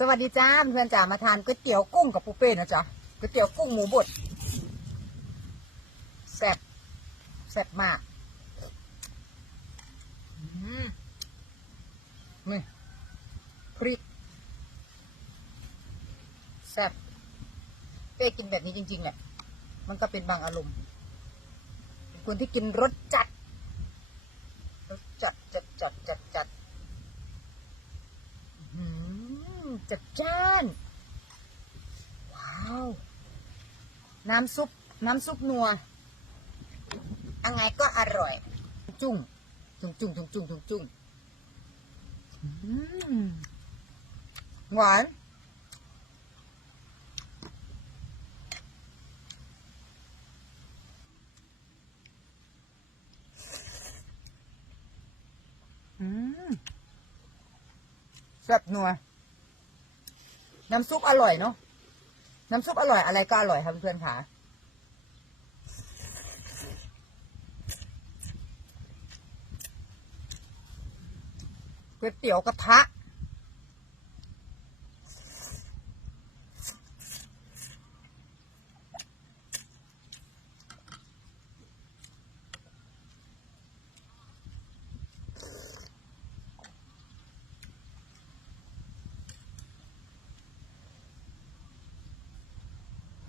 สวัสดีจ้าเพื่อนจ๋ามาทานก๋วยเตี๋ยวกุ้งกับปูเป้นะจ๊ะก๋วยเตี๋ยวกุ้งหมูบดแซ่บแซ่บมากนี่พริกแซ่บเป้กินแบบนี้จริงๆแหละมันก็เป็นบางอารมณ์เป็นคนที่กินรสจัดรสจัดจัดจัด อืม จัดจ้าน ว้าว น้ำซุป น้ำซุปนัวยังไงก็อร่อย จุ้งจุ้งจุ้งจุ้งจุ้งจุ้งจุ้งหวาน อืมแซ่บนัว น้ำซุปอร่อยเนาะน้ำซุปอร่อยอะไรก็อร่อยครับเพื่อนๆค่ะก๋วยเตี๋ยวกระทะ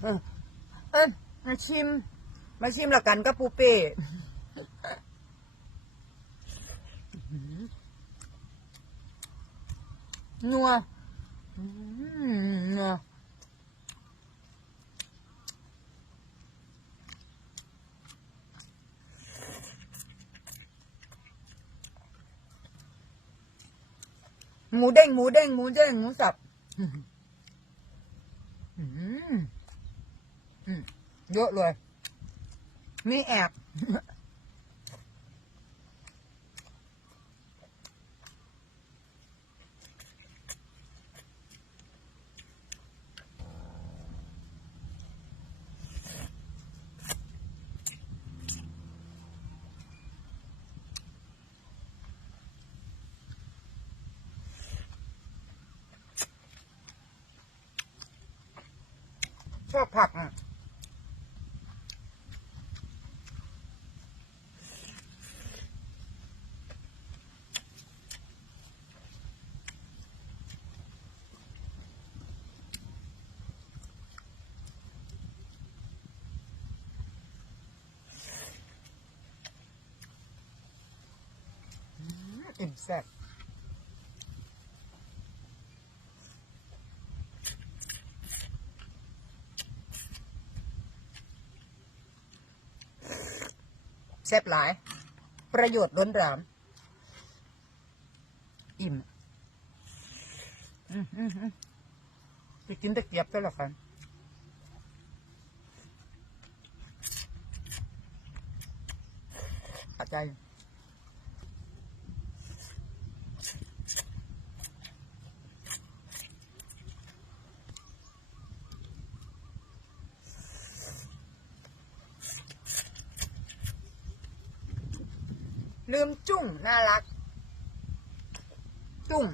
เออเอ้ยมาชิม มาชิมละกันกับปูเป้นัวนัวหมูเด้งหมูเด้งหมูเด้งหมูสับ อืม เยอะเลยมีแอบชอบผักอะ อิ่มแซ่บแซ่บหลาย ประโยชน์ล้นหลาม อิ่มอืมอืมอืมไปกินตะเกียบก็แล้วกันอาใจ ลืมจุ้งน่ารัก จุ้ง